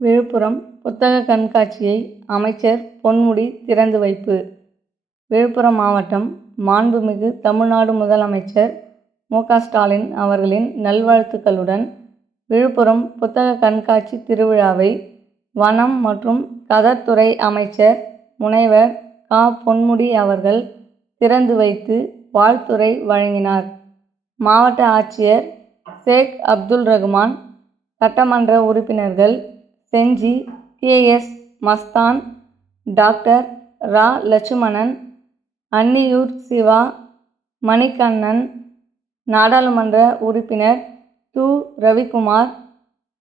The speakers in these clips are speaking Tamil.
விழுப்புரம் புத்தக கண்காட்சியை அமைச்சர் பொன்முடி திறந்து வைப்பு. விழுப்புரம் மாவட்டம் மாண்புமிகு தமிழ்நாடு முதலமைச்சர் மு.க.ஸ்டாலின் அவர்களின் நல்வாழ்த்துக்களுடன் விழுப்புரம் புத்தக கண்காட்சி திருவிழாவை வனம் மற்றும் கதர்துறை அமைச்சர் முனைவர் க. பொன்முடி அவர்கள் திறந்து வைத்து வாழ்த்துரை வழங்கினார். மாவட்ட ஆட்சியர் ஷேக் அப்துல் ரகுமான், சட்டமன்ற உறுப்பினர்கள் செஞ்சி, கே.எஸ். மஸ்தான், டாக்டர் ரா. லட்சுமணன், அன்னியூர் சிவா, மணிகண்ணன், நாடாளுமன்ற உறுப்பினர் து. ரவிக்குமார்,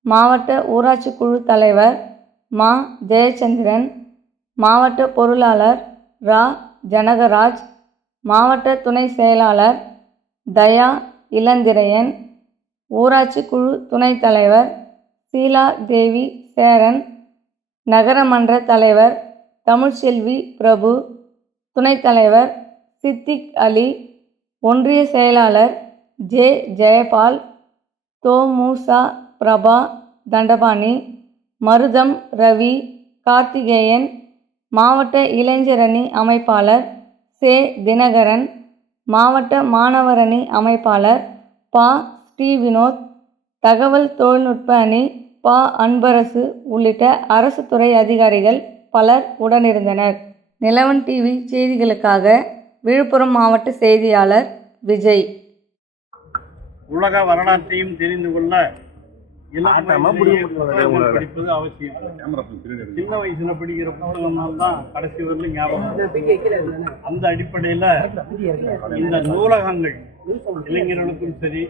மாவட்ட ஊராட்சி குழு தலைவர் மா. ஜெயச்சந்திரன், மாவட்ட பொருளாளர் ரா. ஜனகராஜ், மாவட்ட துணை செயலாளர் தயா இளந்திரையன், ஊராட்சி குழு துணைத் தலைவர் சீலா தேவி சேரன், நகரமன்ற தலைவர் தமிழ்ச்செல்வி பிரபு, துணைத் தலைவர் சித்திக் அலி, ஒன்றிய செயலாளர் ஜே. ஜெயபால், தொ.மு.ச. பிரபா தண்டபாணி, மருதம் ரவி, கார்த்திகேயன், மாவட்ட இளைஞரணி அமைப்பாளர் செ. தினகரன், மாவட்ட மாணவரணி அமைப்பாளர் ப. ஸ்ரீவினோத், தகவல் தொழில்நுட்ப அணி ப. அன்பரசு உள்ளிட்ட அரசு துறை அதிகாரிகள் பலர் உடனிருந்தனர். நிலவன் டிவி செய்திகளுக்காக விழுப்புரம் மாவட்ட செய்தியாளர் விஜய். உலக வரலாற்றையும் தெரிந்து கொள்ள படிப்பது அவசியம். சின்ன வயசுல படிக்கிற புத்தகம் தான் கடைசி வரலும் ஞாபகம். அந்த அடிப்படையில இந்த நூலகங்கள் இளைஞர்களுக்கும் சரி,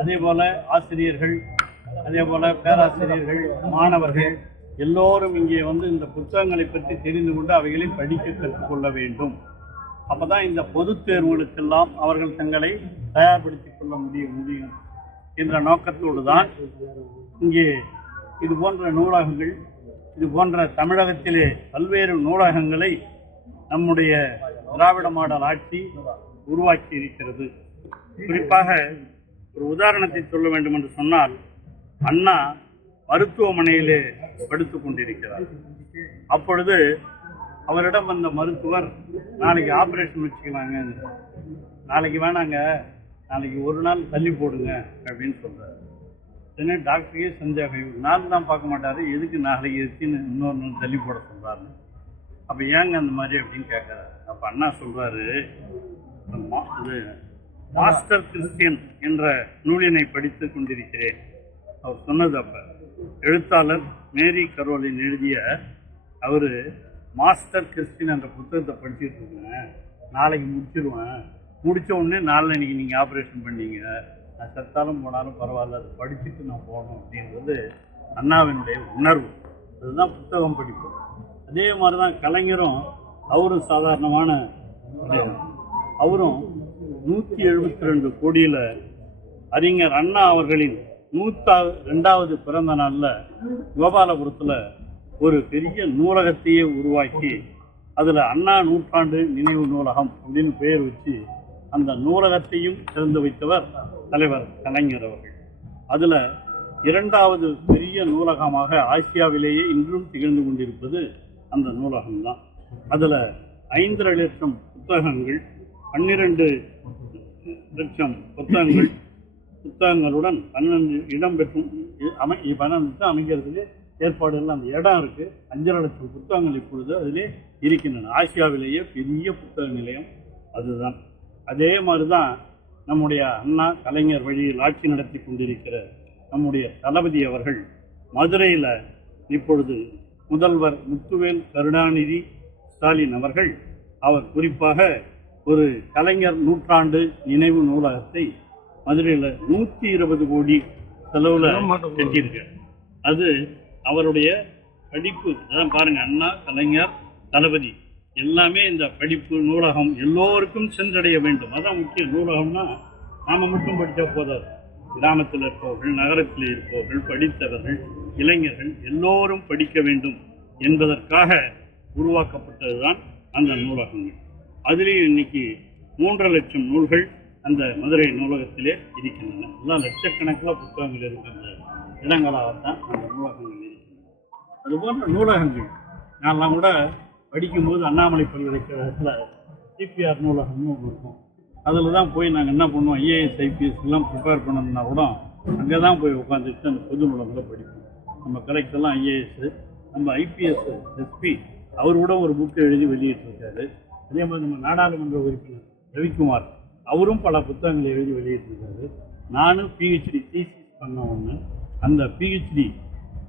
அதே போல ஆசிரியர்கள், அதே போல பேராசிரியர்கள், மாணவர்கள் எல்லோரும் இங்கே வந்து இந்த புத்தகங்களை பற்றி தெரிந்து கொண்டு அவைகளை படிக்க கற்றுக்கொள்ள வேண்டும். அப்பதான் இந்த பொதுத் தேர்வுகளுக்கெல்லாம் அவர்கள் தங்களை தயார்படுத்திக் கொள்ள முடியும் என்ற நோக்கத்தோடு தான் இங்கே இது போன்ற நூலகங்கள், இது போன்ற தமிழகத்திலே பல்வேறு நூலகங்களை நம்முடைய திராவிட மாடல் ஆட்சி உருவாக்கி இருக்கிறது. குறிப்பாக ஒரு உதாரணத்தை சொல்ல வேண்டும் என்று சொன்னால், அண்ணா மருத்துவமனையிலே படுத்துக் கொண்டிருக்கிறார். அப்பொழுது அவரிடம் வந்த மருத்துவர், நாளைக்கு ஆப்ரேஷன் வச்சுக்கலாங்க, நாளைக்கு வேணாங்க, நாளைக்கு ஒரு நாள் தள்ளி போடுங்க அப்படின்னு சொல்கிறார். ஏன்னா டாக்டரையே சந்தேகம், நாள் தான் பார்க்க மாட்டார், எதுக்கு நாளைக்கு இருக்குன்னு இன்னொரு நாள் தள்ளி போட சொல்கிறாரு. அப்போ ஏங்க அந்த மாதிரி அப்படின்னு கேட்குறாரு. அப்போ அண்ணா சொல்கிறாரு, இது மாஸ்டர் கிறிஸ்டியன் என்ற நூலினை படித்து கொண்டிருக்கிறேன். அவர் சொன்னது அப்போ எழுத்தாளர் மேரி கரோலின் எழுதிய அவர் மாஸ்டர் கிறிஸ்டின் என்ற புத்தகத்தை படிச்சுட்டு இருக்கேன், நாளைக்கு முடிச்சிடுவேன், முடித்த உடனே நாளைக்கு நீங்கள் ஆப்ரேஷன் பண்ணீங்க, நான் செத்தாலும் போனாலும் பரவாயில்ல, அதை படிச்சுட்டு நான் போகணும் அப்படின்றது அண்ணாவினுடைய உணர்வு. அதுதான் புத்தகம் படிப்பு. அதே மாதிரி தான் கலைஞரும், அவரும் சாதாரணமான அவரும் 172 கோடியில் அறிஞர் அண்ணா அவர்களின் 102வது பிறந்த நாளில் கோபாலபுரத்தில் ஒரு பெரிய நூலகத்தையே உருவாக்கி அதில் அண்ணா நூற்றாண்டு நினைவு நூலகம் அப்படின்னு பெயர் வச்சு அந்த நூலகத்தையும் திறந்து வைத்தவர் தலைவர் கலைஞர் அவர்கள். அதில் 2வது பெரிய நூலகமாக ஆசியாவிலேயே இன்றும் திகழ்ந்து கொண்டிருப்பது அந்த நூலகம்தான். அதில் 5.5 லட்சம் புத்தகங்கள், 12 லட்சம் புத்தகங்களுடன் 12 இடம்பெற்றும் 12 அமைக்கிறதுக்கு ஏற்பாடுகள் அந்த இடம் இருக்குது. 5.5 லட்சம் புத்தகங்கள் இப்பொழுது அதிலே இருக்கின்றன. ஆசியாவிலேயே பெரிய புத்தக நிலையம் அதுதான். அதே மாதிரி தான் நம்முடைய அண்ணா கலைஞர் வழியில் ஆட்சி நடத்தி கொண்டிருக்கிற நம்முடைய தளபதி அவர்கள் மதுரையில் இப்பொழுது முதல்வர் முத்துவேல் கருணாநிதி ஸ்டாலின் அவர்கள், அவர் குறிப்பாக ஒரு கலைஞர் நூற்றாண்டு நினைவு நூலகத்தை மதுரையில் 120 கோடி செலவில் கட்டியிருக்கார். அது அவருடைய படிப்பு. அதான் பாருங்கள், அண்ணா கலைஞர் தளபதி எல்லாமே இந்த படிப்பு நூலகம் எல்லோருக்கும் சென்றடைய வேண்டும். அதான் முக்கியம். நூலகம்னா நாம் மட்டும் படித்தா போதாது. கிராமத்தில் இருப்பவர்கள், நகரத்தில் இருப்பவர்கள், படித்தவர்கள், இளைஞர்கள் எல்லோரும் படிக்க வேண்டும் என்பதற்காக உருவாக்கப்பட்டது தான் அந்த நூலகங்கள். அதிலேயும் இன்னைக்கு 3.5 லட்சம் நூல்கள் அந்த மதுரை நூலகத்திலே இருக்கின்றன. எல்லாம் லட்சக்கணக்கில் புத்தகங்கள் இருக்கின்ற இடங்களாகத்தான் அந்த நூலகங்கள் இருக்கின்றன. அதுபோன்ற நூலகங்கள் நான்லாம் கூட படிக்கும்போது அண்ணாமலை பல்கலைக்கழகத்தில் சிபிஆர் நூலகம்னு ஒன்று இருக்கும். அதில் தான் போய் நாங்கள் என்ன பண்ணுவோம், ஐஏஎஸ் ஐபிஎஸ் எல்லாம் ப்ரிப்பேர் பண்ணணும்னா கூட அங்கே தான் போய் உட்காந்துட்டு அந்த பொது நூலகங்களை படிப்போம். நம்ம கலெக்டர்லாம் ஐஏஎஸ், நம்ம ஐபிஎஸ் எஸ்பி அவர் கூட ஒரு புக்கு எழுதி வெளியிட்டிருக்காரு. அதே மாதிரி நம்ம நாடாளுமன்ற உறுப்பினர் ரவிக்குமார் அவரும் பல புத்தகங்களை எழுதி வெளியிட்டிருக்காரு. நானும் பிஹெச்டி தீசிஸ் பண்ண ஒன்று, அந்த பிஹெச்டி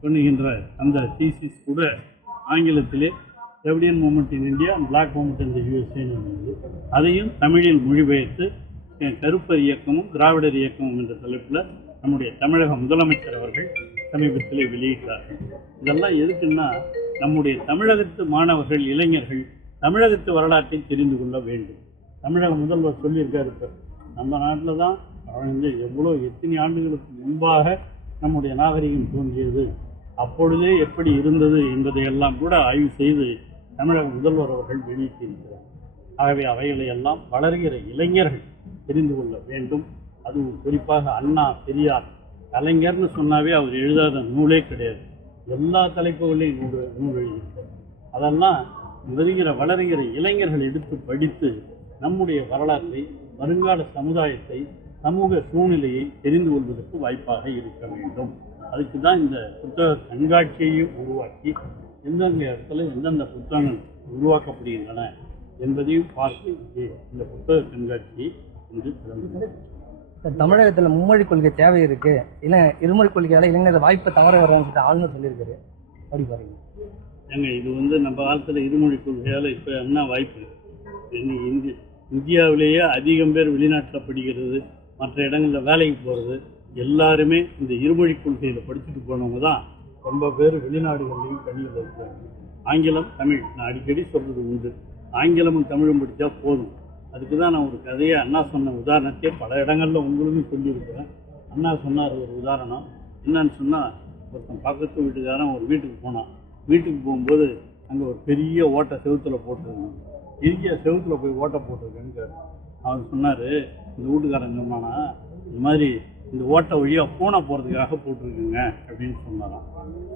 பண்ணுகின்ற அந்த தீசிஸ் கூட ஆங்கிலத்திலே Dravidian movement in India and black movement in the யூஎஸ்ஏன்னு இருந்தது. அதையும் தமிழில் மொழிபெயர்த்து கருப்பர் இயக்கமும் திராவிடர் இயக்கமும் என்ற தலைப்பில் நம்முடைய தமிழக முதலமைச்சர் அவர்கள் சமீபத்திலே வெளியிட்டார்கள். இதெல்லாம் எதுக்குன்னா, நம்முடைய தமிழகத்து மாணவர்கள், இளைஞர்கள் தமிழகத்து வரலாற்றை தெரிந்து கொள்ள வேண்டும். தமிழக முதல்வர் சொல்லியிருக்காரு, இப்போ நம்ம நாட்டில் தான் எத்தனை ஆண்டுகளுக்கு முன்பாக நம்முடைய நாகரிகம் தோன்றியது, அப்பொழுதே எப்படி இருந்தது என்பதையெல்லாம் கூட ஆய்வு செய்து தமிழக முதல்வர் அவர்கள் வெளியிட்டிருக்கிறார். ஆகவே அவைகளை எல்லாம் வளர்கிற இளைஞர்கள் தெரிந்து கொள்ள வேண்டும். அதுவும் குறிப்பாக அண்ணா, பெரியார், கலைஞர்னு சொன்னாவே அவர் எழுதாத நூலே கிடையாது. எல்லா தலைப்புகளையும் நூல் எழுதியிருக்கார். அதெல்லாம் வளர்கிற இளைஞர்கள் எடுத்து படித்து நம்முடைய வரலாற்றை, வருங்கால சமுதாயத்தை, சமூக சூழ்நிலையை தெரிந்து கொள்வதற்கு வாய்ப்பாக இருக்க வேண்டும். அதுக்கு தான் இந்த புத்தக கண்காட்சியையும் உருவாக்கி எந்தெந்த இடத்துல எந்தெந்த புத்தகங்கள் உருவாக்கப்படுகின்றன என்பதையும் பார்த்து இந்த புத்தக கண்காட்சி இன்று திறந்தது. தமிழகத்தில் மும்மொழி கொள்கை தேவை இருக்கு, இல்லை இருமொழி கொள்கையால் இளைஞர் வாய்ப்பை தவற வர்றான்னு ஆளுநர் சொல்லியிருக்காரு. அப்படி பாருங்க இது நம்ம காலத்தில் இருமொழி கொள்கையால் இப்போ என்ன வாய்ப்பு? இன்னைக்கு இந்தியாவிலேயே அதிகம் பேர் வெளிநாட்டில் படிக்கிறது, மற்ற இடங்களில் வேலைக்கு போகிறது, எல்லாருமே இந்த இருமொழி கொள்கையில் படிச்சுட்டு போனவங்க தான் ரொம்ப பேர் வெளிநாடுகள்லையும் கல்வியில் இருக்கிறாங்க. ஆங்கிலம், தமிழ், நான் அடிக்கடி சொல்கிறது உண்டு, ஆங்கிலமும் தமிழும் படித்தா போதும். அதுக்கு தான் நான் ஒரு கதையை, அண்ணா சொன்ன உதாரணத்தையே பல இடங்களில் உங்களுக்கும் சொல்லியிருக்கிறேன். அண்ணா சொன்னார் ஒரு உதாரணம். என்னன்னு சொன்னால், ஒருத்தன் பக்கத்து வீட்டுக்காரன் ஒரு வீட்டுக்கு போனான். வீட்டுக்கு போகும்போது அங்கே ஒரு பெரிய ஓட்டை செவுத்தில் போட்டிருந்தாங்க. பெரிய செவுத்தில் போய் ஓட்டை போட்டிருக்கேன்னு அவர் சொன்னார். இந்த வீட்டுக்காரன் சொன்னானா, இந்த மாதிரி இந்த ஓட்டை வழியாக பூனை போகிறதுக்காக போட்டிருக்குங்க அப்படின்னு சொன்னாராம்.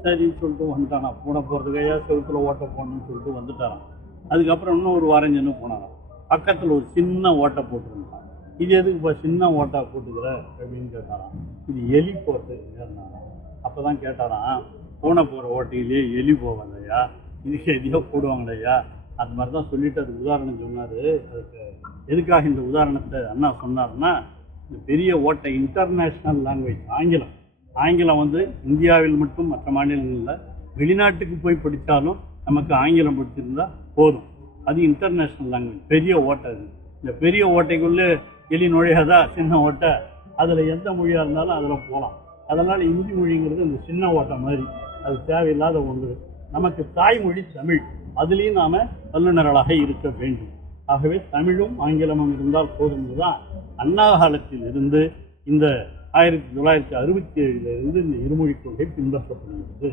சரின்னு சொல்லிட்டு வந்துட்டானா. பூனை போகிறதுக்காக செவுத்தில் ஓட்டை போடணும்னு சொல்லிட்டு வந்துட்டாரான். அதுக்கப்புறம் இன்னும் ஒரு வாரம் சென்று போனாராம். பக்கத்தில் ஒரு சின்ன ஓட்டை போட்டிருந்தான். இது எதுக்குப்பா சின்ன ஓட்டா போட்டுக்கிற அப்படின்னு கேட்டாராம். இது எலி போகிறதுக்குங்கிறாராம். அப்போ தான் கேட்டாராம், பூனை போகிற ஓட்டையிலே எலி போவாங்கய்யா, இதுக்கு எதையோ போடுவாங்களையா, அந்த மாதிரி தான் சொல்லிட்டு அதுக்கு உதாரணம் சொன்னார். அதுக்கு எதுக்காக இந்த உதாரணத்தை அண்ணா சொன்னார்னா, இந்த பெரிய ஓட்டை இன்டர்நேஷ்னல் லாங்குவேஜ் ஆங்கிலம் இந்தியாவில் மட்டும், மற்ற மாநிலங்களில் வெளிநாட்டுக்கு போய் படித்தாலும் நமக்கு ஆங்கிலம் படிச்சிருந்தா போதும். அது இன்டர்நேஷ்னல் லாங்குவேஜ், பெரிய ஓட்டை. அது இந்த பெரிய ஓட்டைக்குள்ளே எலி நுழையாதா, சின்ன ஓட்டை, அதில் எந்த மொழியாக இருந்தாலும் அதில் போகலாம். அதனால் இந்தி மொழிங்கிறது இந்த சின்ன ஓட்டை மாதிரி, அது தேவையில்லாத ஒன்று. நமக்கு தாய்மொழி தமிழ், அதுலேயும் நாம் வல்லுநர்களாக இருக்க வேண்டும். ஆகவே தமிழும் ஆங்கிலமும் இருந்தால் போதும் தான் அண்ணா காலத்தில் இருந்து இந்த 1967 இந்த இருமொழிக் கொள்கை பின்பற்றப்படுகிறது.